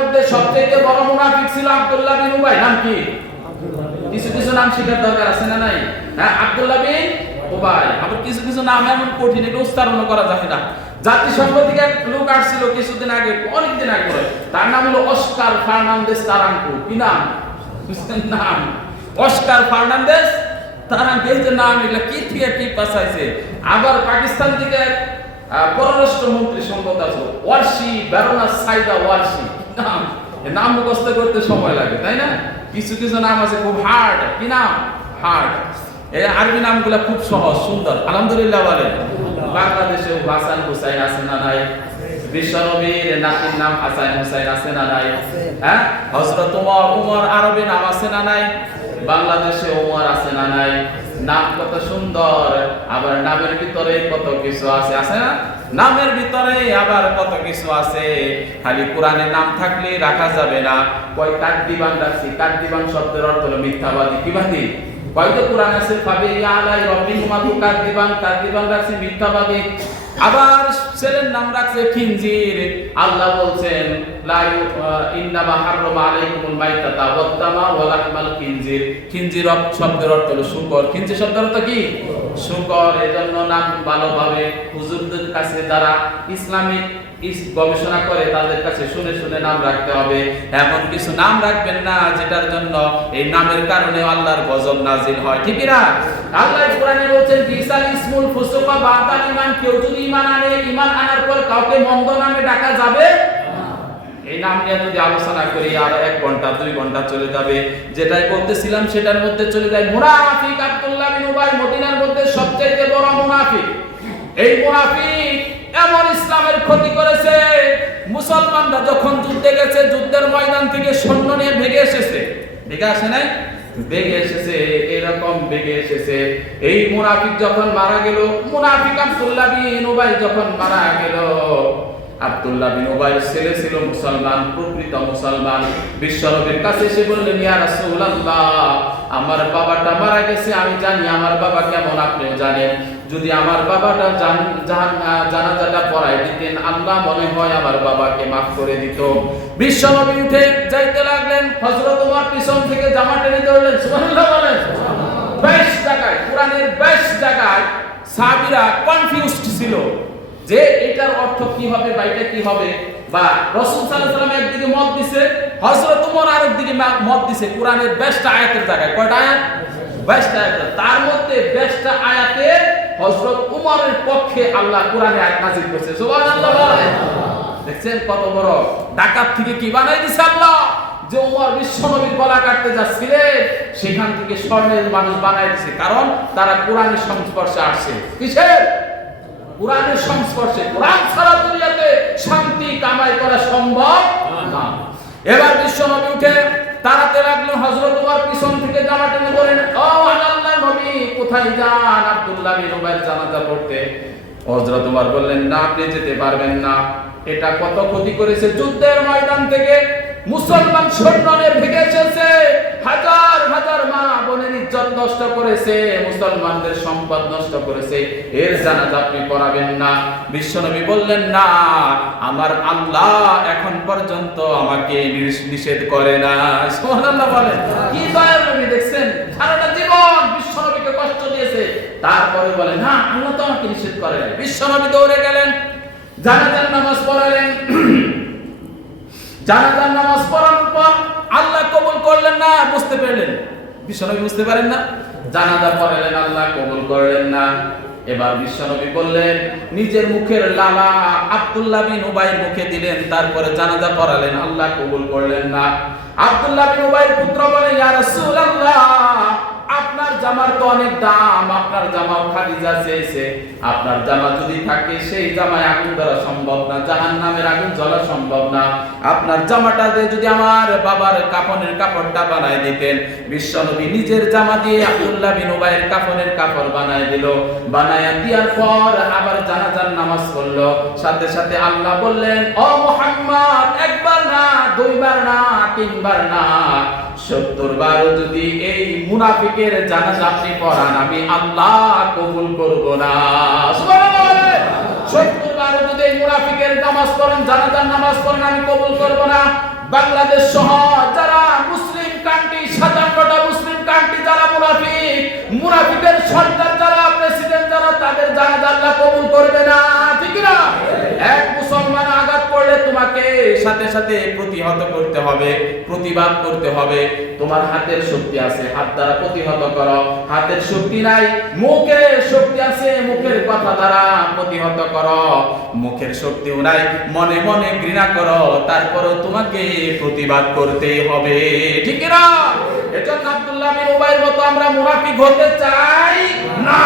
মধ্যে সবচেয়ে বড় মুনাফিক ছিল আব্দুল্লাহ বিন উবাই। নাম কি? কিছু কিছু নাম শিখার দরকার আছে না নাই? হ্যাঁ, আব্দুল্লাহ বিন উবাই। আবার কিছু কিছু নাম এমন কঠিন, এটা উচ্চারণ করা যায় না। জাতিসংঘ থেকে এক লোক আসছিল কিছুদিন আগে, অনেকদিন আগে, তার নাম হলো অস্কার ফার্নান্দেজ তারাঙ্কো। কি নাম? নাম অস্কার ফার্নান্দেজ তারাঙ্কো। এই যে নাম, এগুলা কি থেকে কি পাঠাইছে। আবার পাকিস্তান থেকে পররাষ্ট্রমন্ত্রী সম্পদ আছে ওয়ারশি, ব্যারোনাস সাইদা ওয়ারশি। নাম, নাম মুখস্থ করতে সময় লাগে, তাই না? কিছু কিছু নাম আছে খুব হার্ড। কি নাম? হার্ড। এই আরবি নামগুলো খুব সহজ, সুন্দর। আলহামদুলিল্লাহ বলেন। বাংলাদেশে হাসান হুসাইন আছে না নাই? বিশ্বনবীর নাতির নাম হাসান হুসাইন আছে না নাই? হ্যাঁ, হযরত উমর আরবি নাম আছে না নাই? বাংলাদেশে উমর আছে না নাই? নাম কত সুন্দর, আবার নামের ভিতরে কত কিছু আছে, আছে না? নামের ভিতরে আবার কত কিছু আছে। খালি কোরআনে নাম থাকলে রাখা যাবে না। কয় কাদিবান রাখছি, কাদিবান শব্দের অর্থ হলো মিথ্যাবাদী। কি বাদী? কয়তো কোরআন আছে ফাবি আলাই রাব্বিকুমা তুকাদিবান, কাদিবান রাখছি মিথ্যাবাদী। আবার ছেলের নাম রাখছে খিনজির। আল্লাহ বলছেন লা ইন্নামা হারামা আলাইকুমুল মাইতাতা ওয়াদ দামা ওয়া লাহমাল খিনজির। খিনজির শব্দের অর্থ হলো শূকর। খিনজির শব্দের অর্থ কি? শূকর। এজন্য নাম ভালোভাবে হুজুরদের কাছে, যারা ইসলামিক গবেষণা করে, তাদের কাছে শুনে শুনে নাম রাখতে হবে। এমন কিছু নাম রাখবেন না যেটার জন্য এই নামের কারণে আল্লাহর গজব নাজিল হয়। ঠিক না? আল্লাহ কোরআনে বলছেন বিসাল ইসমুল ফুসুকা বাদাল ঈমান। কেউ যদি ঈমান আনে, ঈমান আনার পর কাউকে মন্দ নামে ডাকা যাবে না। এই নাম নিয়ে যদি আলোচনা করি আর 1 ঘন্টা 2 ঘন্টা চলে যাবে। যেটাই বলতেছিলাম সেটার মধ্যে চলে যায়। মুনাফিক আব্দুল্লাহ বিন উবাই মদিনার মধ্যে সবচেয়ে বড় মুনাফিক। এই মুনাফিক এমন ইসলামের ক্ষতি করেছে, মুসলমানরা যখন যুদ্ধে গেছে, যুদ্ধের ময়দান থেকে সৈন্য নিয়ে ভেগে এসেছে। ভেগে আসে নাই? বেগে এসেছে, এরকম বেগে এসেছে। এই মুনাফিক যখন মারা গেল, মুনাফিক আব্দুল্লাহ বিন উবাই যখন মারা গেল, আব্দুল্লাহ বিন উবাইর ছেলে ছিল মুসলমান, প্রকৃত মুসলমান। বিশ্বনবীর কাছে এসে বললেন ইয়া রাসূলুল্লাহ, আমার বাবাটা মারা গেছে, আমি জানি আমার বাবা কেমন, আপনিও জানেন। যদি আমার বাবাটা জানাজাটা পড়ায় দিতেন, আল্লাহ মনে হয় আমার বাবাকে মাফ করে দিত। বিশ্বনবী উঠে যাইতে লাগলেন, হযরত ওমর পিছন থেকে জামা টেনে ধরলেন। সুবহানাল্লাহ বলেন। 22 জায়গায়, কোরআনের 22 জায়গায় সাহাবীরা কনফিউজড ছিল যে এটার অর্থ কি হবে বা এটা কি হবে। বা রাসূল সাল্লাল্লাহু আলাইহি ওয়াসাল্লাম একদিকে মত দিছে, হযরত ওমর আরেকদিকে মত দিছে। কোরআনের 22টা আয়াতের জায়গায় কয়টা আয়াত? 22টা আয়াত। তার মধ্যে 22টা আয়াতে হযরত ওমরের পক্ষে আল্লাহ কোরআনে আয়াত নাযিল করেছে। সুবহানাল্লাহ বলেন। দেখছেন কত বড় ডাকাত থেকে কি বানাই দিছে আল্লাহ, যে ওমর বিশ্বনবীর গলা কাটতে যাচ্ছিলেন সেখান থেকে স্বর্ণের মানুষ বানাই দিছে। কারণ তারা কোরআনের সংস্পর্শে আসছে। কিসের? কোরআনের সংস্পর্শে। কোরআন ছাড়া দুনিয়াতে শান্তি কামাই করা সম্ভব না। এবার বিশ্বনবী উঠে তাড়াতে লাগলেন, হযরত ওমর পিছন থেকে জামা টেনে বলেন, ও আল্লাহর নবী কোথায় যান? আব্দুল্লাহ বিন উবাইর জানাজা পড়তে। হযরত ওমর বললেন না, আপনি যেতে পারবেন না। এটা কত ক্ষতি করেছে। যুদ্ধের ময়দান থেকে মুসলমান সৈন্যদের ভেগে এসেছে, হাজার হাজার মা বোনের ইজ্জত নষ্ট করেছে, মুসলমানদের সম্পদ নষ্ট করেছে। এর জানাজা আপনি পড়াবেন না। বিশ্বনবী বললেন না, আমার আল্লাহ এখন পর্যন্ত আমাকে নিষেধ করে না। সুবহানাল্লাহ বলেন। কি দয়ার নবী দেখছেন, সারাটা জীবন বিশ্বনবীকে কষ্ট দিয়েছে, তারপরে বলে না আল্লাহ তো আমাকে নিষেধ করে না। বিশ্বনবী দৌড়ে গেলেন, জানাজার নামাজ পড়ালেন। জানাজার নামাজ পড়ানোর পর আল্লাহ কবুল করলেন না। বুঝতে পারলেন? বিশ্বনবী বুঝতে পারেন না? জানাজা পড়ালেন, আল্লাহ কবুল করলেন না। এবার বিশ্বনবী বললেন, নিজের মুখের লালা আব্দুল্লাহ বিন উবাইয়ের মুখে দিলেন, তারপরে জানাজা পড়ালেন, আল্লাহ কবুল করলেন না। আব্দুল্লাহ বিন উবাইয়ের পুত্র বলে, ইয়া রাসূলুল্লাহ, আপনার জামার তো অনেক দাম, আপনার জামা খাদিজা চেয়েছে, আপনার জামা যদি থাকে সেই জামায় আগুন ধরা সম্ভব না, জাহান্নামের আগুন জ্বলা সম্ভব না। আপনার জামাটা দিয়ে যদি আমার বাবার কাফনের কাপড়টা বানায় দিতেন। বিশ্বনবী নিজের জামা দিয়ে আব্দুল্লাহ বিন উবাইয়ের কাফনের কাপড় বানায় দিল। বানায় দেওয়ার পর আবার জানাজার নামাজ পড়লো। সাথে সাথে আল্লাহ বললেন, ও মুহাম্মদ, একবার না, দুইবার না, তিনবার না, 70 বার যদি এই মুনাফিকের জানাজা আপনি পড়ান, আমি আল্লাহ কবুল করব না। সুবহানাল্লাহ। 70 বার যদি এই মুনাফিকের নামাজ পড়েন, জানাজার নামাজ পড়েন, আমি কবুল করব না। বাংলাদেশ সহ যারা মুসলিম কান্ট্রি, 57টা মুসলিম কান্ট্রি যারা মুনাফিক, মুনাফিকের সরকার যারা, প্রেসিডেন্ট যারা, তাদের জানাজা আল্লাহ কবুল করবে না, ঠিক না? এক মুসলমান আঘাত করলে তোমাকে সাথে সাথে প্রতিহত করতে হবে, প্রতিবাদ করতে হবে। তোমার হাতের শক্তি আছে, হাত দ্বারা প্রতিহত করো। হাতের শক্তি নাই, মুখের শক্তি আছে, মুখের কথা দ্বারা প্রতিহত করো। মুখের শক্তিও নাই, মনে মনে ঘৃণা করো, তারপরও তোমাকে প্রতিবাদ করতেই হবে, ঠিক না? এজন্য আব্দুল্লাহ বিন উবাইর মতো আমরা মুনাফিক হতে চাই না।